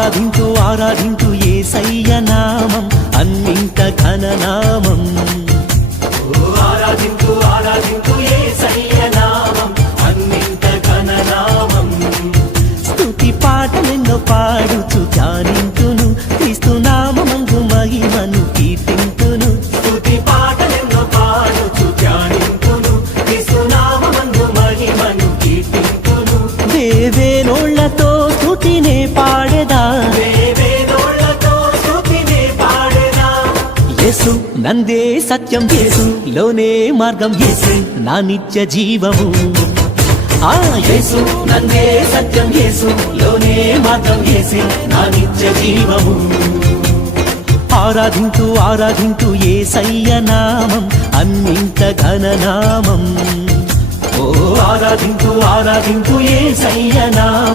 ఆరాధింతు ఆరాధింతు యేసయ్య నామం అన్నింట ఘననామం. ఆరాధింతు ఆరాధింతు యేసయ్య నామం అన్నింట ఘననామం. స్తుతి పాటలెన్నో పాడుచు ధ్యానింతును క్రీస్తు నామమందు మహిమను కీర్తింతును. స్తుతి పాటలెన్నో పాడుచు ధ్యానింతును క్రీస్తు నామమందు మహిమను కీర్తింతును. వేవేనోళ్లతో స్తుతినే పాడెదా, వేవేనోళ్లతో స్తుతినే పాడెదా. యేసు నందే సత్యం, యేసు లోనే మార్గం, యేసు నా నిత్య జీవము. ఆ యేసు నందే సత్యం, యేసు లోనే మార్గం, యేసు నా నిత్య జీవము. ఆరాధింతు ఆరాధింతు యేసయ్య నామం అన్నింట ఘననామం. ఓ ఆరాధింతు ఆరాధింతు యేసయ్య నామం.